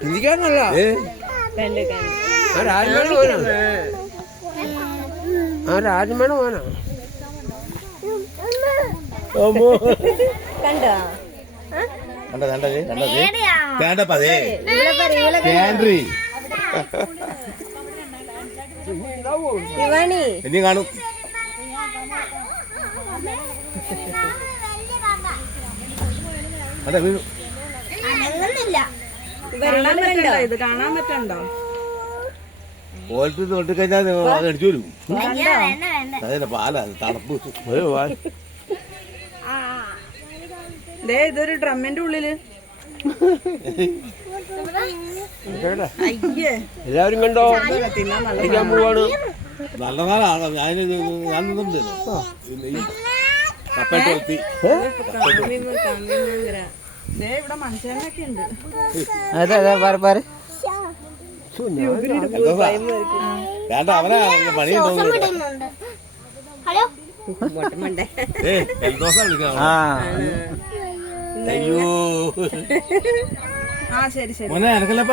ചിന്തിക്കാന്നല്ല രാജ്മേണ പോനാ കണ്ടോ ഇനി കാണും ഇത് കാണാൻ പറ്റണ്ടോ പോലത്തെ തൊട്ട് കഴിഞ്ഞാൽ അടിച്ചു വരും അതല്ല പാലാ തണുപ്പ് ഇതൊരു ഡ്രമ്മിന്റെ ഉള്ളില് എല്ലാവരും കണ്ടോ കഴിക്കാൻ പോവാണ്. നല്ല നാളാണ് ഞാൻ കപ്പയിട്ട് എത്തി ഇവിടെ മനുഷ്യനൊക്കെ ഉണ്ട്. വേണ്ട അവനാ പണിയുണ്ടോ ജലദോഷം വിളിക്കണം. അയ്യോ ശരി ശരി മോനെ എനക്കല്ലപ്പ